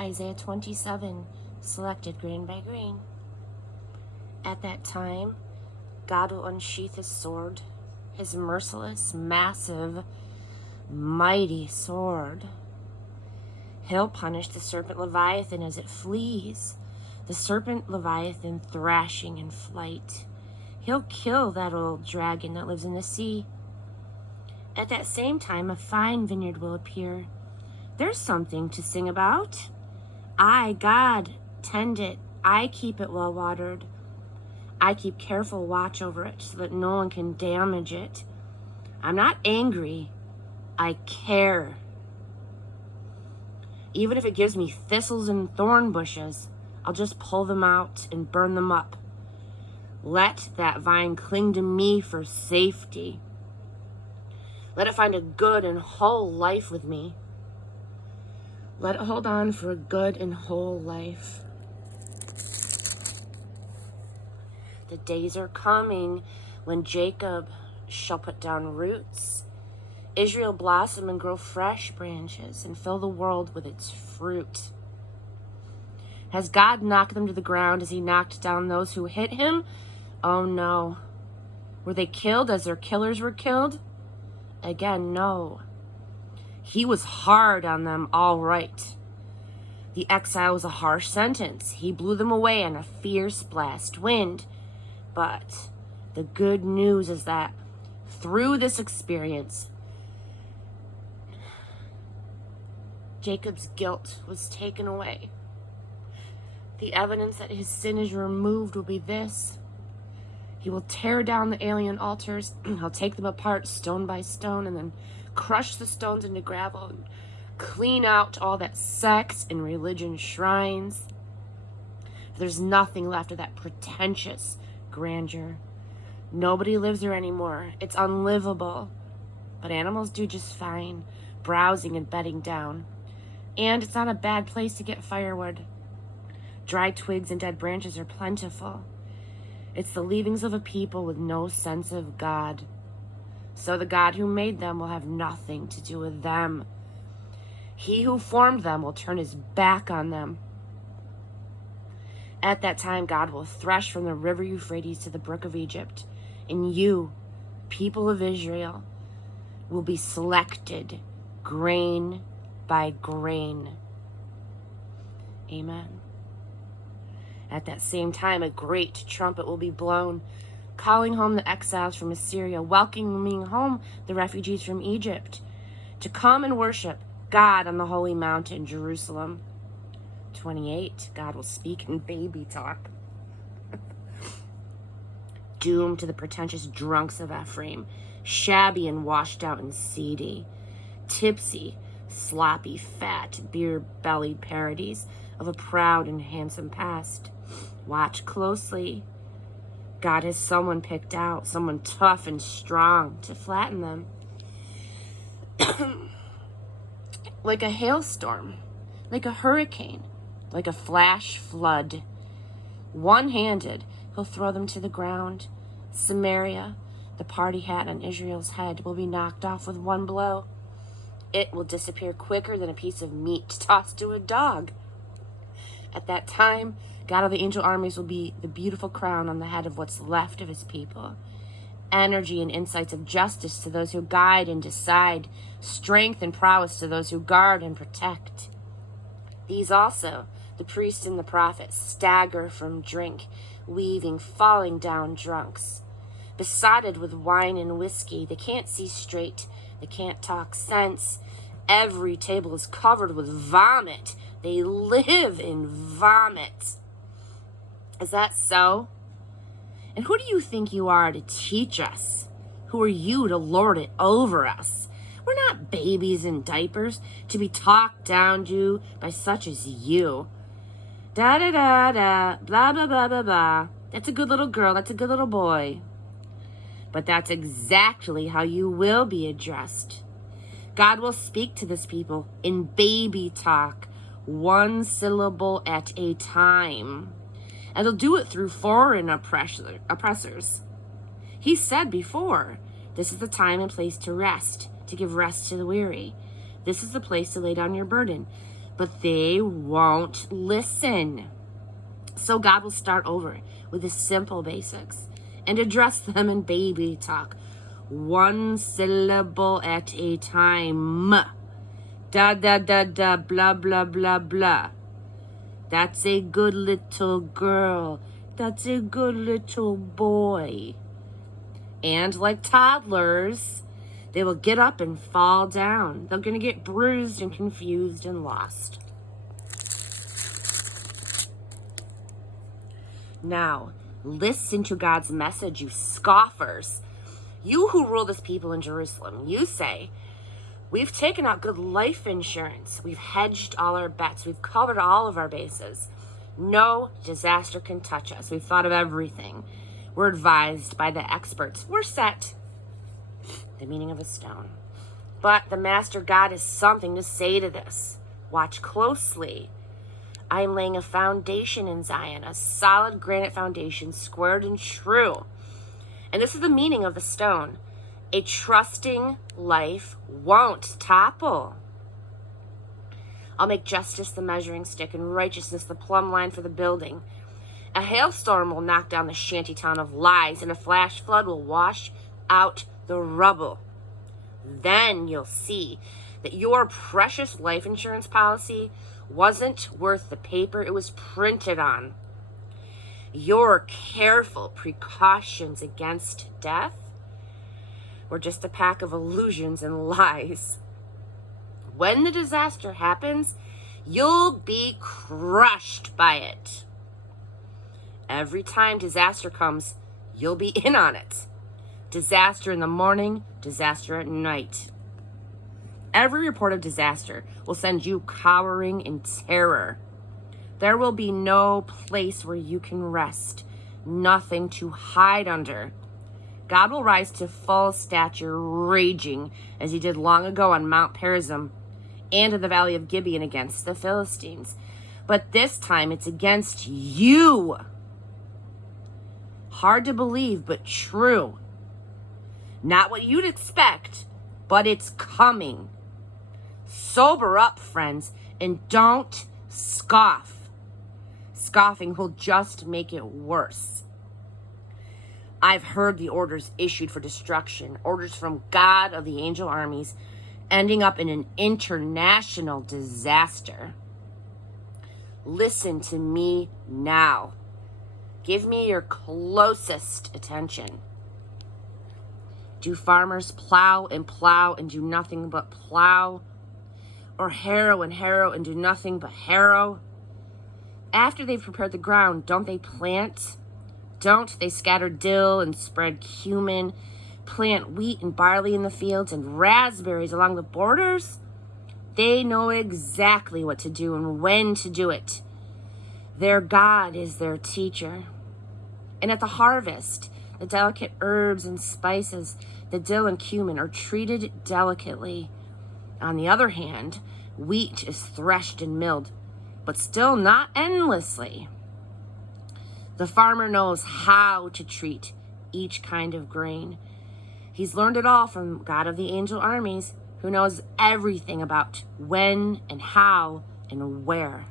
Isaiah 27, selected grain by grain. At that time, God will unsheath his sword, his merciless, massive, mighty sword. He'll punish the serpent Leviathan as it flees, the serpent Leviathan thrashing in flight. He'll kill that old dragon that lives in the sea. At that same time, a fine vineyard will appear. There's something to sing about. I, God, tend it. I keep it well watered. I keep careful watch over it so that no one can damage it. I'm not angry. I care. Even if it gives me thistles and thorn bushes, I'll just pull them out and burn them up. Let that vine cling to me for safety. Let it find a good and whole life with me. Let it hold on for a good and whole life. The days are coming when Jacob shall put down roots, Israel blossom and grow fresh branches, and fill the world with its fruit. Has God knocked them to the ground as he knocked down those who hit him? Oh no. Were they killed as their killers were killed? Again, no. He was hard on them, all right. The exile was a harsh sentence. He blew them away on a fierce blast wind. But the good news is that through this experience, Jacob's guilt was taken away. The evidence that his sin is removed will be this. He will tear down the alien altars. He'll take them apart stone by stone and then crush the stones into gravel and clean out all that sex and religion shrines. There's nothing left of that pretentious grandeur. Nobody lives there anymore. It's unlivable. But animals do just fine, browsing and bedding down. And it's not a bad place to get firewood. Dry twigs and dead branches are plentiful. It's the leavings of a people with no sense of God. So the God who made them will have nothing to do with them. He who formed them will turn his back on them. At that time, God will thresh from the river Euphrates to the brook of Egypt. And you, people of Israel, will be selected grain by grain. Amen. At that same time, a great trumpet will be blown, calling home the exiles from Assyria, welcoming home the refugees from Egypt, to come and worship God on the holy mountain, Jerusalem. 28, God will speak in baby talk. Doom to the pretentious drunks of Ephraim, shabby and washed out and seedy, tipsy, sloppy, fat, beer-bellied parodies of a proud and handsome past. Watch closely. God has someone picked out, someone tough and strong to flatten them. Like a hailstorm, like a hurricane, like a flash flood. One-handed, he'll throw them to the ground. Samaria, the party hat on Israel's head, will be knocked off with one blow. It will disappear quicker than a piece of meat tossed to a dog. At that time, God of the angel armies will be the beautiful crown on the head of what's left of his people. Energy and insights of justice to those who guide and decide. Strength and prowess to those who guard and protect. These also, the priest and the prophet, stagger from drink, weaving, falling down drunks. Besotted with wine and whiskey, they can't see straight, they can't talk sense. Every table is covered with vomit. They live in vomit. Is that so? And who do you think you are to teach us? Who are you to lord it over us? We're not babies in diapers to be talked down to by such as you. Da-da-da-da, blah, blah, blah, blah, blah. That's a good little girl. That's a good little boy. But that's exactly how you will be addressed. God will speak to this people in baby talk, one syllable at a time. And he'll do it through foreign oppressors. He said before, this is the time and place to rest, to give rest to the weary. This is the place to lay down your burden. but they won't listen. So God will start over with the simple basics and address them in baby talk, one syllable at a time. Da da da da, blah blah blah blah. That's a good little girl. That's a good little boy. And like toddlers, they will get up and fall down. They're going to get bruised and confused and lost. Now, listen to God's message, you scoffers. You who rule this people in Jerusalem, you say, we've taken out good life insurance. We've hedged all our bets. We've covered all of our bases. No disaster can touch us. We've thought of everything. We're advised by the experts. We're set. The meaning of a stone. But the Master God has something to say to this. Watch closely. I am laying a foundation in Zion, a solid granite foundation, squared and true. And this is the meaning of the stone. A trusting life won't topple. I'll make justice the measuring stick and righteousness the plumb line for the building. A hailstorm will knock down the shanty town of lies, and a flash flood will wash out the rubble. Then you'll see that your precious life insurance policy wasn't worth the paper it was printed on. Your careful precautions against death were just a pack of illusions and lies. When the disaster happens, you'll be crushed by it. Every time disaster comes, you'll be in on it. Disaster in the morning, disaster at night. Every report of disaster will send you cowering in terror. There will be no place where you can rest, nothing to hide under. God will rise to full stature, raging as he did long ago on Mount Perazim and in the valley of Gibeon against the Philistines. But this time it's against you. Hard to believe, but true. Not what you'd expect, but it's coming. Sober up, friends, and don't scoff. Scoffing will just make it worse. I've heard the orders issued for destruction, orders from God of the angel armies, ending up in an international disaster. Listen to me now. Give me your closest attention. Do farmers plow and do nothing but plow? Or harrow and do nothing but harrow? After they've prepared the ground, don't they plant? Don't they scatter dill and spread cumin, plant wheat and barley in the fields and raspberries along the borders? They know exactly what to do and when to do it. Their God is their teacher. And at the harvest, the delicate herbs and spices, the dill and cumin, are treated delicately. On the other hand, wheat is threshed and milled, but still not endlessly. The farmer knows how to treat each kind of grain. He's learned it all from God of the angel armies, who knows everything about when and how and where.